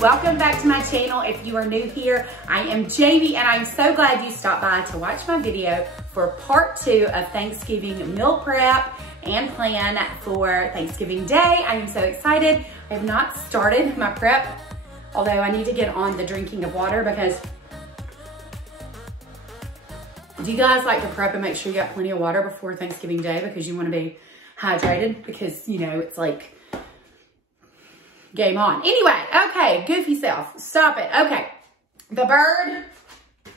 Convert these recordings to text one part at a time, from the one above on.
Welcome back to my channel. If you are new here, I am Jamie and I'm so glad you stopped by to watch my video for part 2 of Thanksgiving meal prep and plan for Thanksgiving Day. I am so excited. I have not started my prep, although I need to get on the drinking of water because do you guys like to prep and make sure you got plenty of water before Thanksgiving Day because you want to be hydrated because, you know, it's like game on. Anyway, okay, goofy self, stop it. Okay, the bird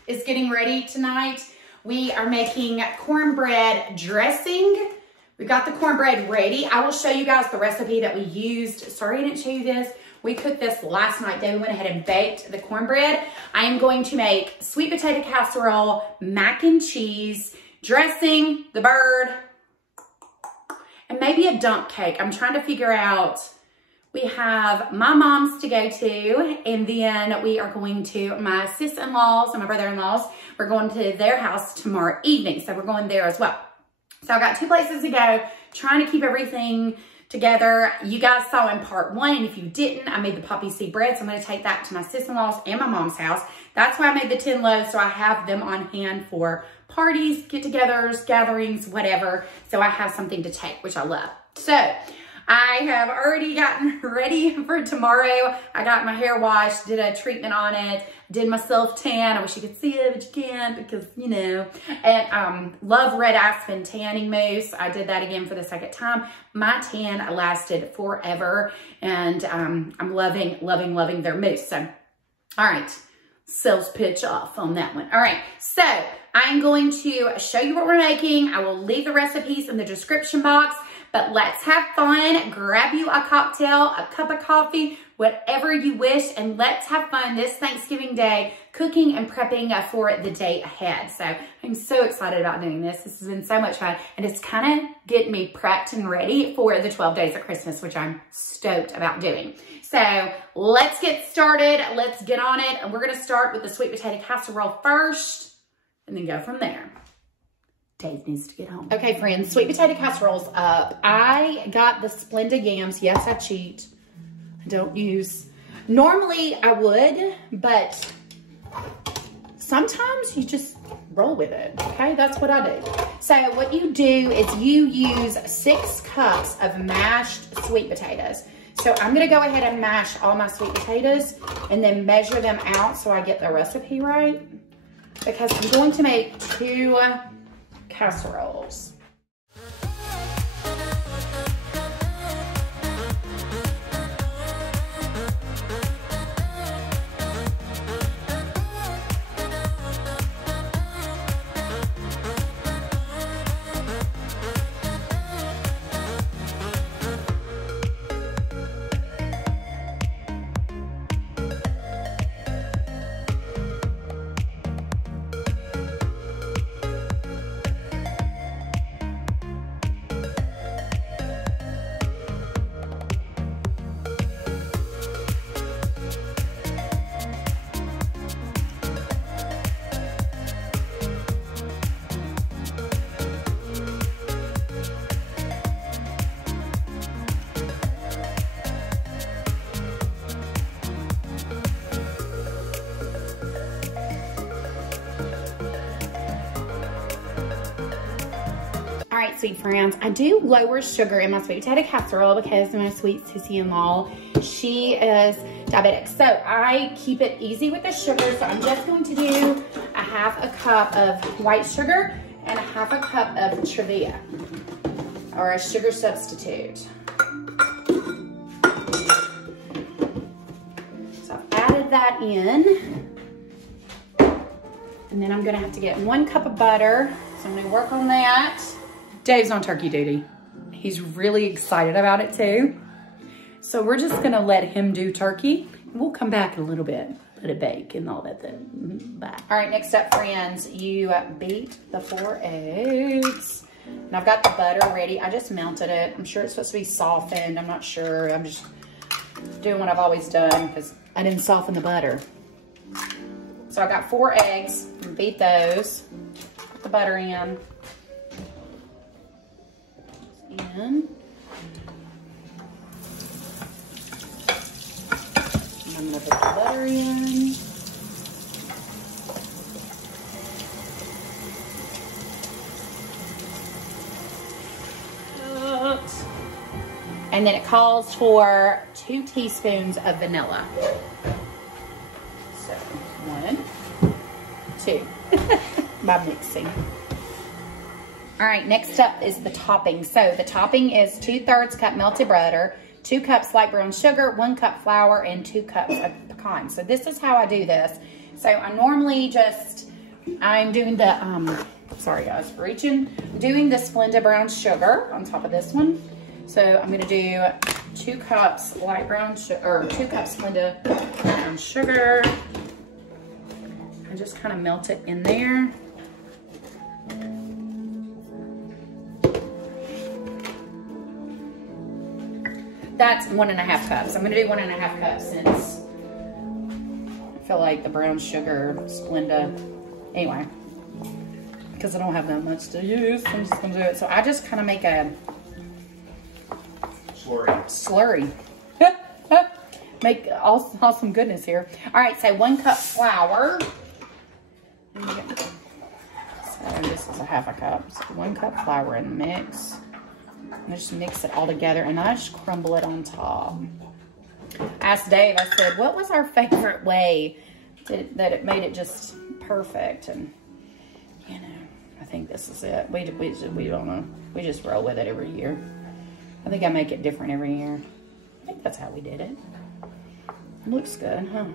is getting ready tonight. We are making cornbread dressing. We got the cornbread ready. I will show you guys the recipe that we used. Sorry I didn't show you this. We cooked this last night. Then we went ahead and baked the cornbread. I am going to make sweet potato casserole, mac and cheese, dressing, the bird, and maybe a dump cake. I'm trying to figure out. We have my mom's to go to, and then we are going to my sis-in-laws and my brother-in-laws. We're going to their house tomorrow evening, so we're going there as well. So I've got 2 places to go, trying to keep everything together. You guys saw in part 1, and if you didn't, I made the poppy seed bread, so I'm going to take that to my sis-in-laws and my mom's house. That's why I made the 10 loaves, so I have them on hand for parties, get-togethers, gatherings, whatever. So I have something to take, which I love. So I have already gotten ready for tomorrow. I got my hair washed, did a treatment on it, did my self-tan. I wish you could see it, but you can't because, you know. And love red aspen tanning mousse. I did that again for the 2nd time. My tan lasted forever, and I'm loving, loving, loving their mousse. So, all right, sales pitch off on that one. All right, so I'm going to show you what we're making. I will leave the recipes in the description box. But let's have fun, grab you a cocktail, a cup of coffee, whatever you wish, and let's have fun this Thanksgiving Day cooking and prepping for the day ahead. So I'm so excited about doing this. This has been so much fun, and it's kind of getting me prepped and ready for the 12 days of Christmas, which I'm stoked about doing. So let's get started. Let's get on it. And we're going to start with the sweet potato casserole first and then go from there. Dave needs to get home. Okay, friends, sweet potato casserole's up. I got the Splenda yams. Yes, I cheat. I don't use. Normally, I would, but sometimes you just roll with it, okay? That's what I do. So what you do is you use 6 cups of mashed sweet potatoes. So I'm going to go ahead and mash all my sweet potatoes and then measure them out so I get the recipe right. Because I'm going to make 2 casseroles. All right, sweet friends, I do lower sugar in my sweet potato casserole because my sweet sissy-in-law, she is diabetic. So I keep it easy with the sugar. So I'm just going to do a 1/2 cup of white sugar and a 1/2 cup of Trevia, or a sugar substitute. So I've added that in. And then I'm gonna have to get 1 cup of butter. So I'm gonna work on that. Dave's on turkey duty. He's really excited about it too. So we're just gonna let him do turkey. We'll come back in a little bit, let it bake and all that then. Bye. All right, next up, friends, you beat the 4 eggs. And I've got the butter ready. I just melted it. I'm sure it's supposed to be softened. I'm not sure. I'm just doing what I've always done because I didn't soften the butter. So I got 4 eggs. Beat those. Put the butter in. I'm gonna put the butter in. And then it calls for 2 teaspoons of vanilla. So 1, 2, by mixing. All right, next up is the topping. So the topping is 2/3 cup melted butter, 2 cups light brown sugar, 1 cup flour, and 2 cups of pecans. So this is how I do this. So I normally I'm doing the, sorry guys, doing the Splenda brown sugar on top of this one. So I'm gonna do 2 cups light brown sugar, or 2 cups Splenda brown sugar. I just kind of melt it in there. That's 1.5 cups. I'm gonna do 1.5 cups since I feel like the brown sugar, Splenda, anyway, because I don't have that much to use, I'm just gonna do it. So I just kind of make a slurry. Make awesome goodness here. All right, so 1 cup flour. So this is a 1/2 cup. So 1 cup flour in the mix. And I just mix it all together and I just crumble it on top. I asked Dave, I said, what was our favorite way that it made it just perfect? And, you know, I think this is it. We don't know. We just roll with it every year. I think I make it different every year. I think that's how we did it. It looks good, huh?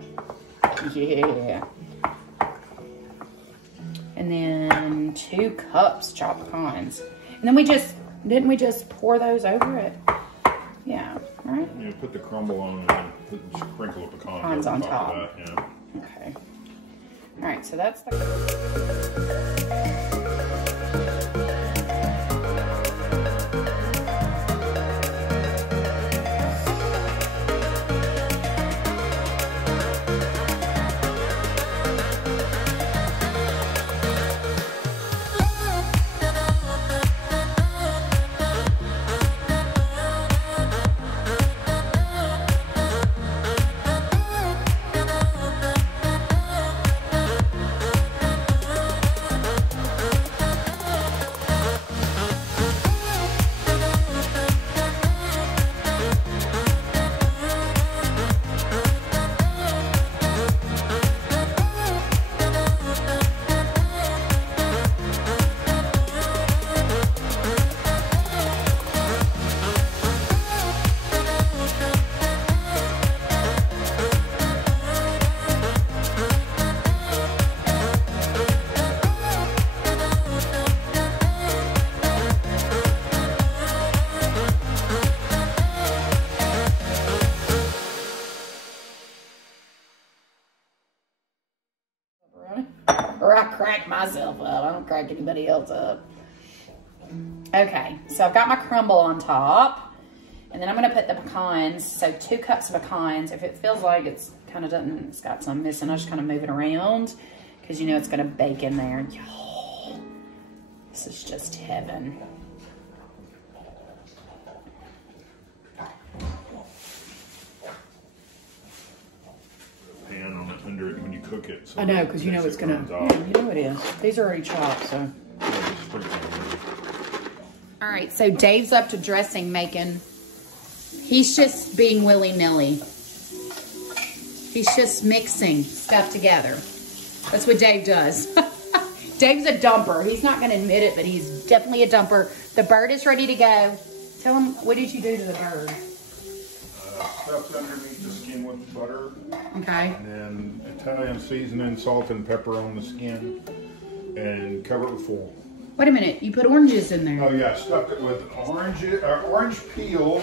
Yeah. And then 2 cups chopped pecans. And then didn't we just pour those over it? Yeah, right? Yeah, put the crumble on and then sprinkle the pecans on top. Of that, yeah. Okay. All right, so that's the... Or I crack myself up. I don't crack anybody else up. Okay, so I've got my crumble on top. And then I'm going to put the pecans. So 2 cups of pecans. If it feels like it's kind of doesn't, it's got some missing, I just kind of move it around. Because you know it's going to bake in there. Oh, this is just heaven. Under it when you cook it. So I know, because you know it's gonna, yeah, you know it is. These are already chopped, so. All right, so Dave's up to dressing making. He's just being willy-nilly. He's just mixing stuff together. That's what Dave does. Dave's a dumper. He's not gonna admit it, but he's definitely a dumper. The bird is ready to go. Tell him, what did you do to the bird? Stuffed underneath the skin with butter. Okay. And then Italian seasoning, salt and pepper on the skin, and cover it with foil. Wait a minute, you put oranges in there. Oh yeah, stuffed it with orange peel,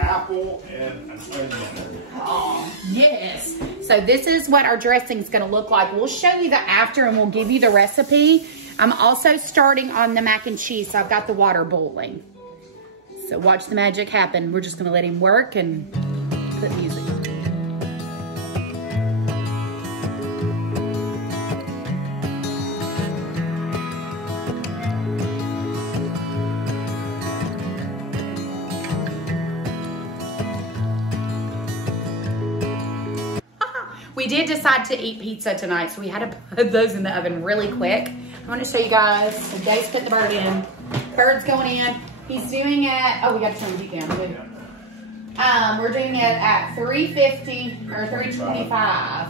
apple and an onion. Oh, yes. So this is what our dressing is going to look like. We'll show you the after and we'll give you the recipe. I'm also starting on the mac and cheese, so I've got the water boiling. So watch the magic happen. We're just going to let him work and put music. We did decide to eat pizza tonight, so we had to put those in the oven really quick. I want to show you guys. So Dave's put the bird in. Bird's going in. He's doing it. Oh, we got to turn the heat down. We're doing it at 350 or 325.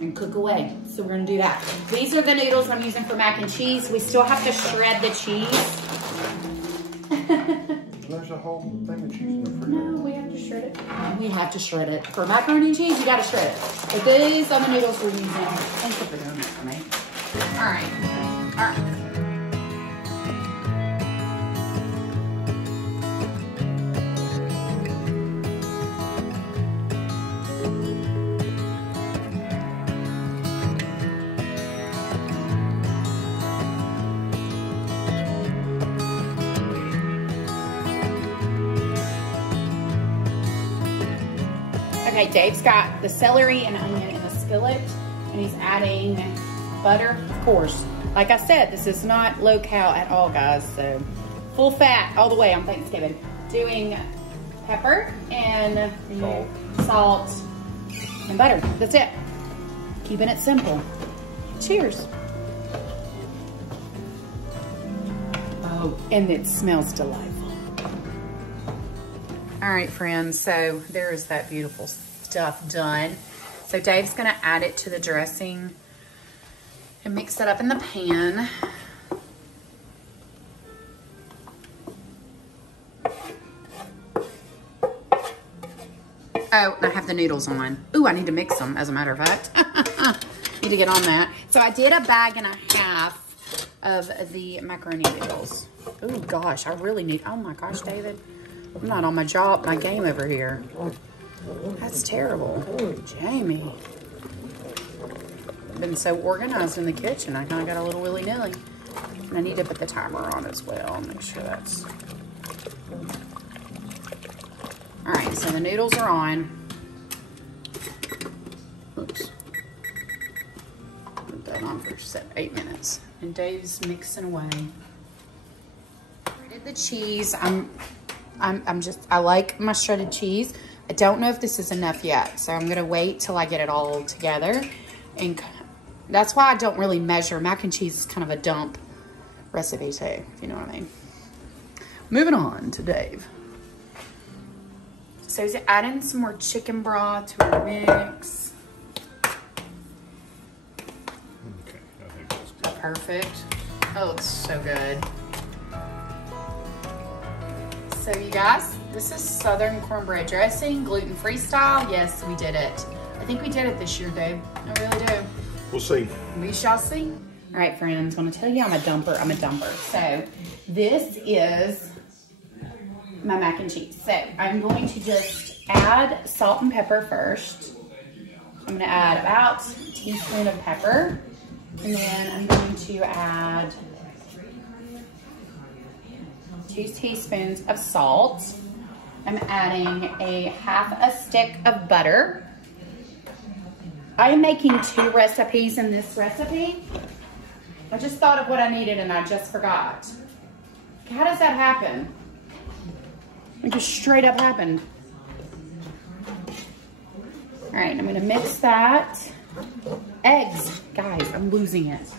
And cook away. So we're gonna do that. These are the noodles I'm using for mac and cheese. We still have to shred the cheese. There's a whole thing of cheese in the refrigerator. No, we have to shred it. We have to shred it. For macaroni and cheese, you gotta shred it. But these are the noodles we're using. Thank you for doing that for me. All right. All right. Okay, Dave's got the celery and onion in the skillet, and he's adding butter, of course. Like I said, this is not low-cal at all, guys, so full fat all the way on Thanksgiving. Doing pepper and salt and butter. That's it. Keeping it simple. Cheers. Oh, and it smells delightful. All right, friends, so there is that beautiful stuff done. So Dave's gonna add it to the dressing and mix it up in the pan. Oh, and I have the noodles on. Ooh, I need to mix them, as a matter of fact. Need to get on that. So I did a bag and a half of the macaroni noodles. Oh gosh, I really need, oh my gosh, David. I'm not on my game over here. That's terrible. Jamie. I've been so organized in the kitchen. I kind of got a little willy-nilly. And I need to put the timer on as well. Make sure that's... All right, so the noodles are on. Oops. Put that on for 8 minutes. And Dave's mixing away. Shredded the cheese. I like my shredded cheese. I don't know if this is enough yet, so I'm gonna wait till I get it all together. And that's why I don't really measure. Mac and cheese is kind of a dump recipe too, if you know what I mean. Moving on to Dave. So he's adding some more chicken broth to our mix. Okay, I think that's good. Perfect. Oh, it's so good. So you guys, this is Southern cornbread dressing, gluten-free style. Yes, we did it. I think we did it this year, Dave. I really do. We'll see. We shall see. All right, friends, I want to tell you I'm a dumper. So this is my mac and cheese. So I'm going to just add salt and pepper first. I'm going to add about a teaspoon of pepper. And then I'm going to add 2 teaspoons of salt. I'm adding a half a stick of butter. I am making 2 recipes in this recipe. I just thought of what I needed and I just forgot. How does that happen? It just straight up happened. All right, I'm gonna mix that. Eggs, guys, I'm losing it.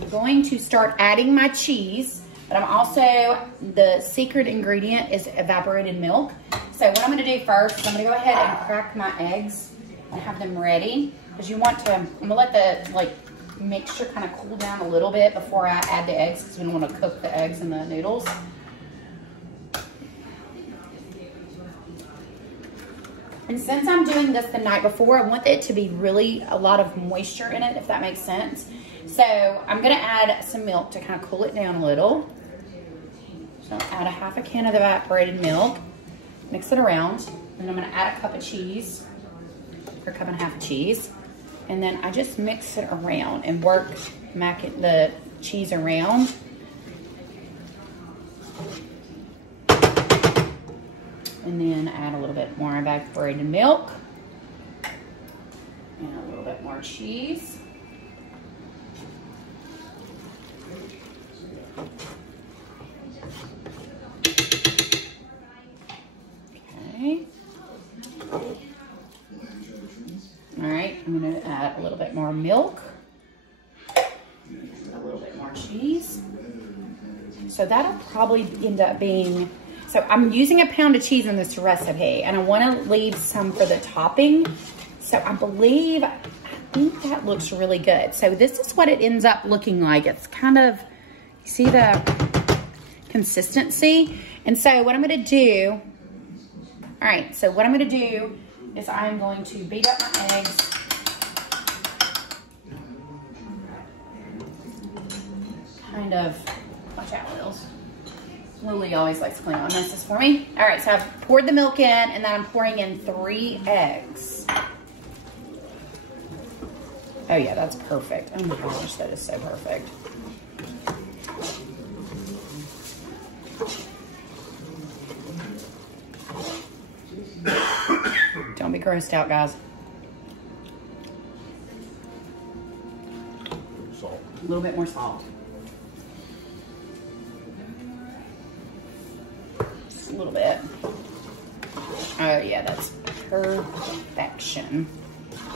I'm going to start adding my cheese. But I'm also, the secret ingredient is evaporated milk. So what I'm gonna do first is I'm gonna go ahead and crack my eggs and have them ready. Because you want to, I'm gonna let the mixture kind of cool down a little bit before I add the eggs, because we don't want to cook the eggs and the noodles. And since I'm doing this the night before, I want it to be really a lot of moisture in it, if that makes sense. So I'm gonna add some milk to kind of cool it down a little. So add a half a can of evaporated milk, mix it around, and I'm gonna add a cup of cheese, or a cup and a half of cheese. And then I just mix it around and work the cheese around. And then add a little bit more evaporated milk and a little bit more cheese. Okay. All right, I'm gonna add a little bit more milk, a little bit more cheese. So that'll probably end up being, so I'm using a pound of cheese in this recipe and I wanna leave some for the topping. So I think that looks really good. So this is what it ends up looking like. It's kind of, you see the consistency? And so what I'm gonna do, all right, so what I'm gonna do is I'm going to beat up my eggs. Kind of, watch out, Lils. Lily always likes to clean all messes for me. All right, so I've poured the milk in and then I'm pouring in 3 eggs. Oh yeah, that's perfect. Oh my gosh, that is so perfect. Don't be grossed out, guys. Salt. A little bit more salt. Just a little bit. Oh yeah, that's perfection.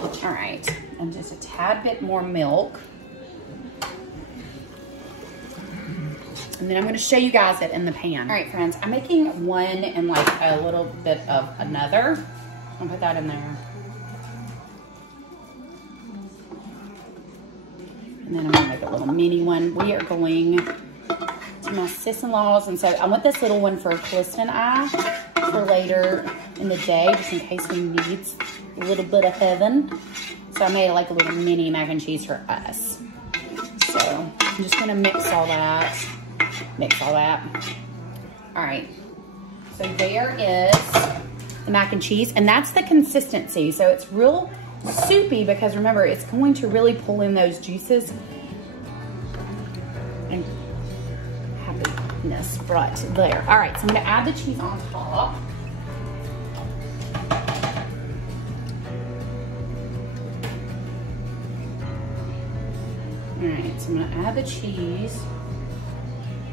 All right, and just a tad bit more milk. And then I'm gonna show you guys it in the pan. All right, friends, I'm making one and like a little bit of another. I'll put that in there. And then I'm gonna make a little mini one. We are going to my sis-in-laws, and so I want this little one for Calista and I for later in the day, just in case we need a little bit of heaven. So I made like a little mini mac and cheese for us. So I'm just gonna mix all that. All right, so there is the mac and cheese, and that's the consistency. So it's real soupy because remember, it's going to really pull in those juices and happiness right there. All right, so I'm gonna add the cheese on top. All right, so I'm gonna add the cheese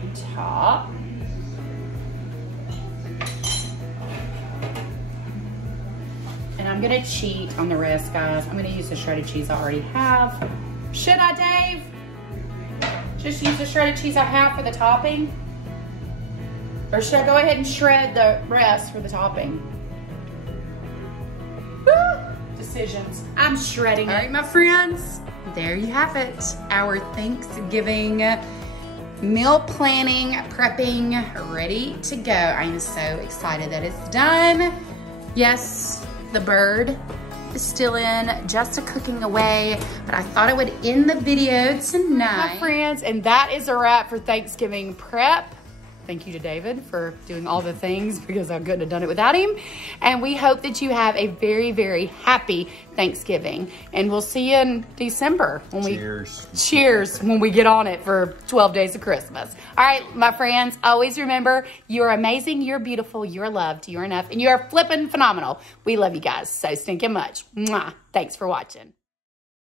on top. And I'm gonna cheat on the rest, guys. I'm gonna use the shredded cheese I already have. Should I, Dave? Just use the shredded cheese I have for the topping? Or should I go ahead and shred the rest for the topping? Woo! Decisions. I'm shredding. All right, my friends. There you have it. Our Thanksgiving meal planning, prepping, ready to go. I am so excited that it's done. Yes, the bird is still in, just cooking away, but I thought I would end the video tonight. My friends, and that is a wrap for Thanksgiving prep. Thank you to David for doing all the things because I couldn't have done it without him. And we hope that you have a very, very happy Thanksgiving. And we'll see you in December. Cheers when we get on it for 12 days of Christmas. All right, my friends, always remember, you're amazing, you're beautiful, you're loved, you're enough, and you're flipping phenomenal. We love you guys so stinking much. Mwah. Thanks for watching.